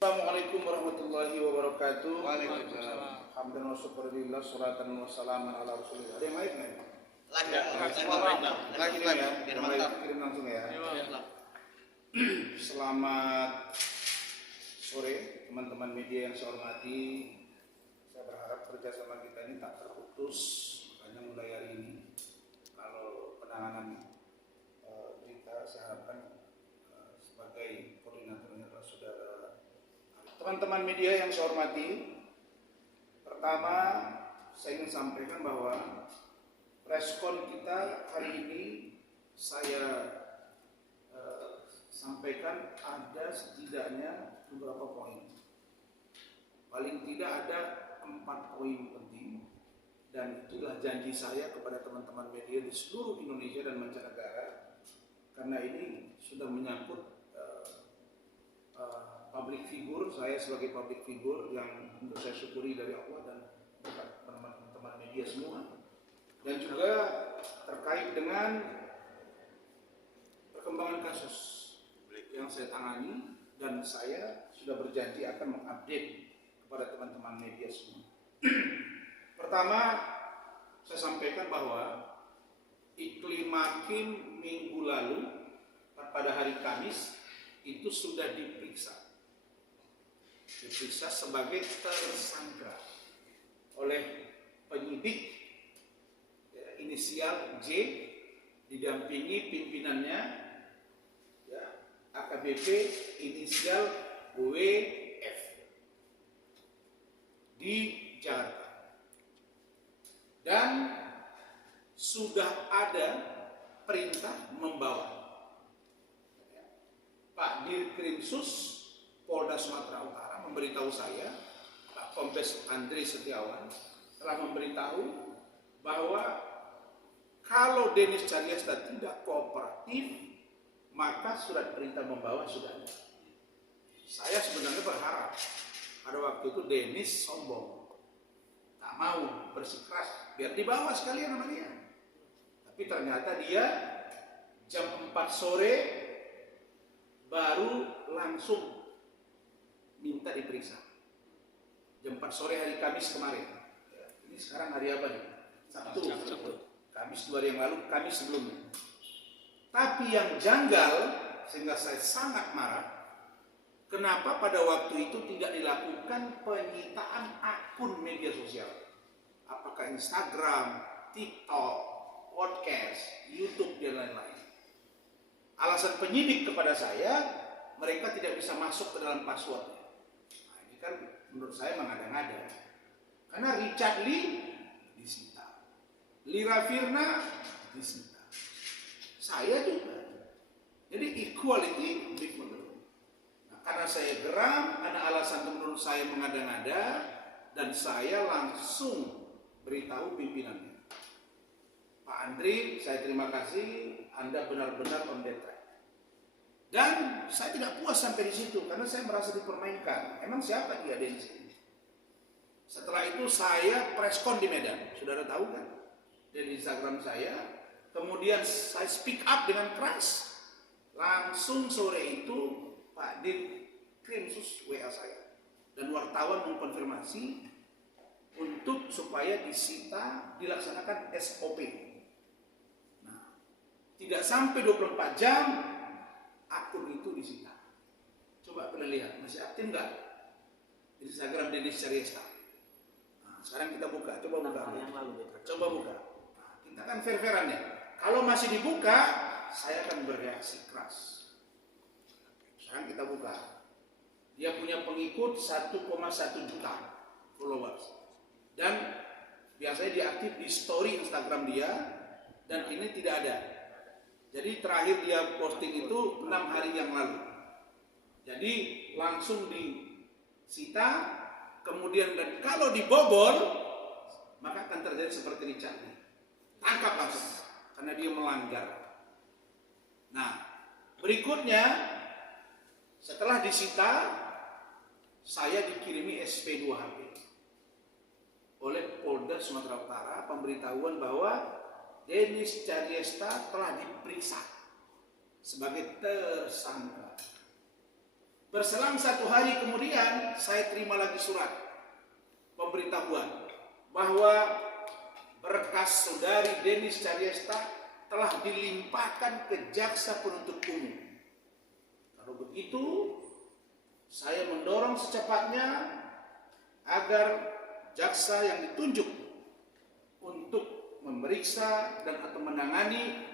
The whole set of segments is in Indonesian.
Assalamualaikum warahmatullahi wabarakatuh. Waalaikumsalam. Alhamdulillah wa syukurillah salatan wa salaman ala rasulillah. Ada yang lain nggak? Lagi Ya, biar yang mantap. lain kirim langsung ya. Selamat sore teman-teman media yang saya hormati. Saya berharap kerjasama kita ini tak terputus. Makanya mulai hari ini kalau penanganan berita saya harapkan sebagai koordinatornya adalah saudara. Teman-teman media yang saya hormati, pertama saya ingin sampaikan bahwa preskon kita hari ini saya sampaikan ada setidaknya beberapa poin. Paling tidak ada 4 poin penting, dan itulah janji saya kepada teman-teman media di seluruh Indonesia dan mancanegara, karena ini sudah menyangkut public figure. Saya sebagai public figure yang untuk saya syukuri dari Allah dan teman-teman media semua, dan juga terkait dengan perkembangan kasus yang saya tangani, dan saya sudah berjanji akan mengupdate kepada teman-teman media semua. Pertama, saya sampaikan bahwa iklim hakim minggu lalu pada hari Kamis itu sudah diperiksa sebagai tersangka oleh penyidik inisial J didampingi pimpinannya AKBP inisial WF di Jakarta, dan sudah ada perintah membawa Pak Dirkrimsus Polda Sumatera Utara memberitahu saya, Pak Kombes Andri Setiawan telah memberitahu bahwa kalau Denis Caryasta tidak kooperatif, maka surat perintah membawa sudah ada. Saya sebenarnya berharap pada waktu itu Denis sombong, tak mau bersikeras biar dibawa sekalian sama dia. Tapi ternyata dia jam 4 sore baru langsung minta diperiksa. Jam 4 sore hari Kamis kemarin. Ini sekarang hari apa nih? Sabtu. Kamis 2 hari yang lalu, Kamis sebelumnya. Tapi yang janggal sehingga saya sangat marah, kenapa pada waktu itu tidak dilakukan penyitaan akun media sosial? Apakah Instagram, TikTok, podcast, YouTube, dan lain-lain. Alasan penyidik kepada saya, mereka tidak bisa masuk ke dalam passwordnya. Nah, ini kan menurut saya mengada-ngada. Karena Richard Lee disita, Lira Firna disita, saya juga. Jadi equality behavior. Nah, karena saya geram, ada alasan menurut saya mengada-ngada, dan saya langsung beritahu pimpinannya. Pak Andri, saya terima kasih, Anda benar-benar on the track. Dan saya tidak puas sampai di situ, karena saya merasa dipermainkan. Emang siapa dia di sini? Setelah itu saya preskon di Medan, saudara tahu kan? Dari Instagram saya. Kemudian saya speak up dengan keras. Langsung sore itu Pak Dirkrimsus WA saya, dan wartawan mengkonfirmasi untuk supaya disita, dilaksanakan SOP. Nah, tidak sampai 24 jam akun itu disita. Coba kalian lihat, masih aktif nggak Instagram Denis Caryasta? Nah, sekarang kita buka, coba buka. Coba buka. Nah, kita kan fair-fairan ya. Kalau masih dibuka, saya akan bereaksi keras. Sekarang kita buka. Dia punya pengikut 1,1 juta followers. Dan biasanya dia aktif di story Instagram dia, dan ini tidak ada. Jadi terakhir dia posting itu 6 hari yang lalu. Jadi langsung disita, kemudian dan kalau dibobol, maka akan terjadi seperti Richard. Tangkap langsung, karena dia melanggar. Nah, berikutnya setelah disita, saya dikirimi SP 2HP oleh Polda Sumatera Utara, pemberitahuan bahwa Denis Caryasta telah diperiksa sebagai tersangka. Berselang 1 hari kemudian saya terima lagi surat pemberitahuan bahwa berkas saudari Denis Caryesta telah dilimpahkan ke jaksa penuntut umum. Kalau begitu, saya mendorong secepatnya agar jaksa yang ditunjuk untuk memeriksa dan atau menangani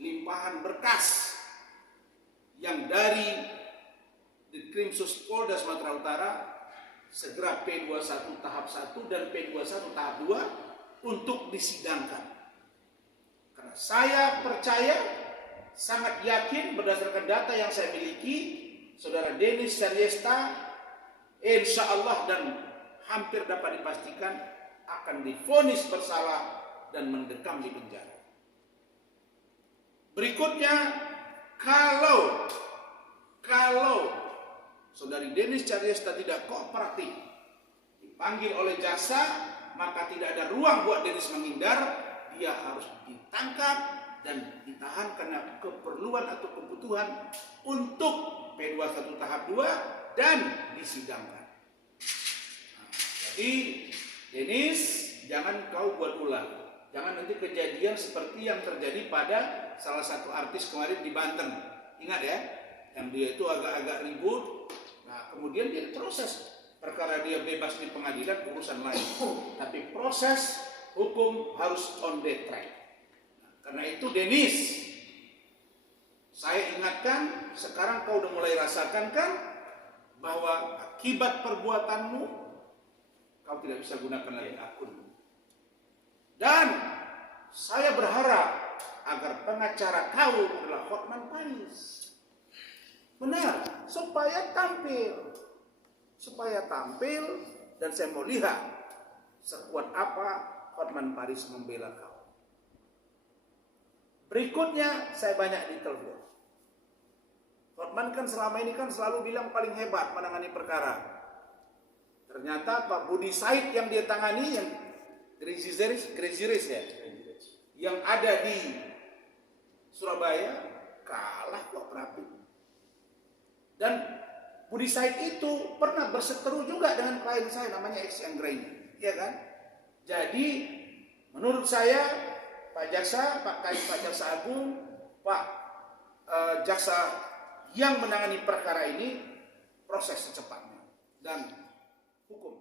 limpahan berkas yang dari Ditkrimsus Polda Sumatera Utara segera P21 tahap 1 dan P21 tahap 2 untuk disidangkan. Karena saya percaya, sangat yakin berdasarkan data yang saya miliki, saudara Denis Caryesta insya Allah dan hampir dapat dipastikan akan divonis bersalah dan mendekam di penjara. Berikutnya, kalau saudari Denis Caryesta tidak kooperatif dipanggil oleh jaksa, maka tidak ada ruang buat Denis menghindar. Dia harus ditangkap dan ditahan karena keperluan atau kebutuhan untuk P21 tahap 2 dan disidangkan. Jadi Denis, jangan kau buat ulang. Jangan nanti kejadian seperti yang terjadi pada salah satu artis kemarin di Banten. Ingat ya, yang dia itu agak-agak ribut. Nah, kemudian dia proses. Perkara dia bebas di pengadilan, urusan lain. Tapi proses hukum harus on the track. Nah, karena itu Denis, saya ingatkan, sekarang kau udah mulai rasakan kan bahwa akibat perbuatanmu kau tidak bisa gunakan lagi akun. Dan saya berharap agar pengacara kau adalah Hotman Paris. Benar, supaya tampil dan saya mau lihat sekuat apa Hotman Paris membela kau. Berikutnya saya banyak ditelepon. Hotman kan selama ini kan selalu bilang paling hebat menangani perkara. Ternyata Pak Budi Said yang dia tangani, yang Crazy Rich ya, yang ada di Surabaya, kalah kok Prapi. Dan Budi Said itu pernah berseteru juga dengan klien saya namanya X Anggraini, ya kan? Jadi menurut saya Pak Jaksa, Pak Jaksa Agung, Pak Jaksa yang menangani perkara ini proses secepatnya dan hukum